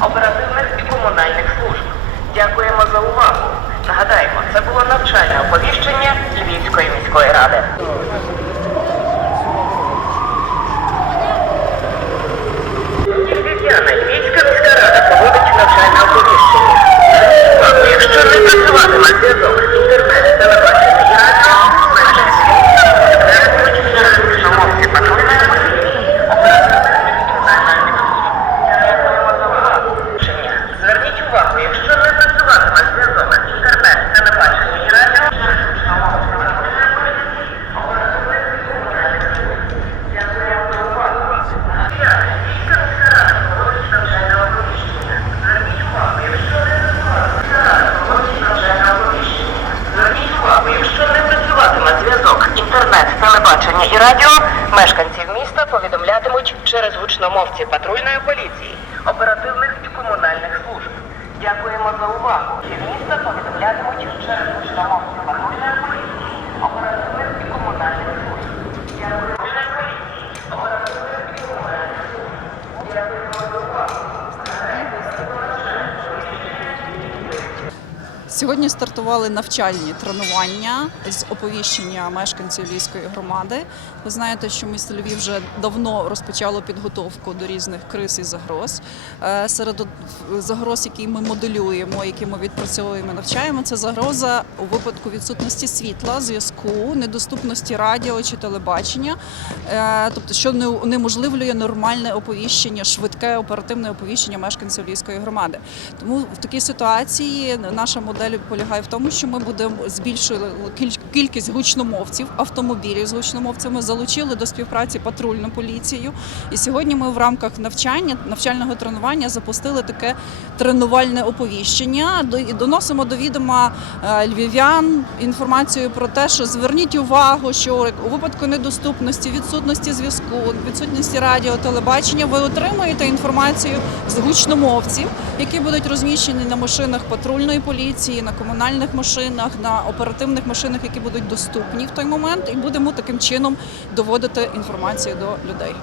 оперативних і комунальних служб. Дякуємо за увагу. Нагадаємо, це було навчальне оповіщення Львівської міської ради. Львів'яни, Львівська міська рада проводить навчальне оповіщення. Тобто, Якщо не працюватиме зв'язок, інтернет, телебачення і радіо, менше шановці патрульної поліції, Зверніть увагу, якщо не працюватиме зв'язок, інтернет, телебачення і радіо, Зверніть увагу, якщо не працюватиме зв'язок, інтернет, телебачення і радіо, мешканців міста повідомлятимуть через гучномовці патрульної поліції, оперативних і комунальних служб. Дякуємо за увагу. Міста повідомлятимуть через гучномовці патрульної поліції, оперативних і комунальних служб. Дякуємо. Оперативних і комунальних служб. Дякуємо за увагу. Сьогодні стартували навчальні тренування з оповіщення мешканців Львівської громади. Ви знаєте, що місто Львів вже давно розпочало підготовку до різних криз і загроз. Е, Серед загроз, які ми моделюємо, які ми відпрацьовуємо, навчаємо, це загроза у випадку відсутності світла, зв'язку, недоступності радіо чи телебачення, Е, тобто, що не- унеможливлює нормальне оповіщення, швидке оперативне оповіщення мешканців Львівської громади. Тому в такій ситуації наша модель полягає в тому, що ми будемо збільшили кількість гучномовців, автомобілів з гучномовцями, залучили до співпраці патрульну поліцію. І сьогодні ми в рамках навчання, навчального тренування запустили таке тренувальне оповіщення. І Доносимо до відома е, львів'ян інформацію про те, що зверніть увагу, що у випадку недоступності, відсутності зв'язку, відсутності радіо, телебачення, ви отримуєте інформацію з гучномовців, які будуть розміщені на машинах патрульної поліції, на комунальних машинах, на оперативних машинах, які будуть доступні в той момент, і будемо таким чином доводити інформацію до людей.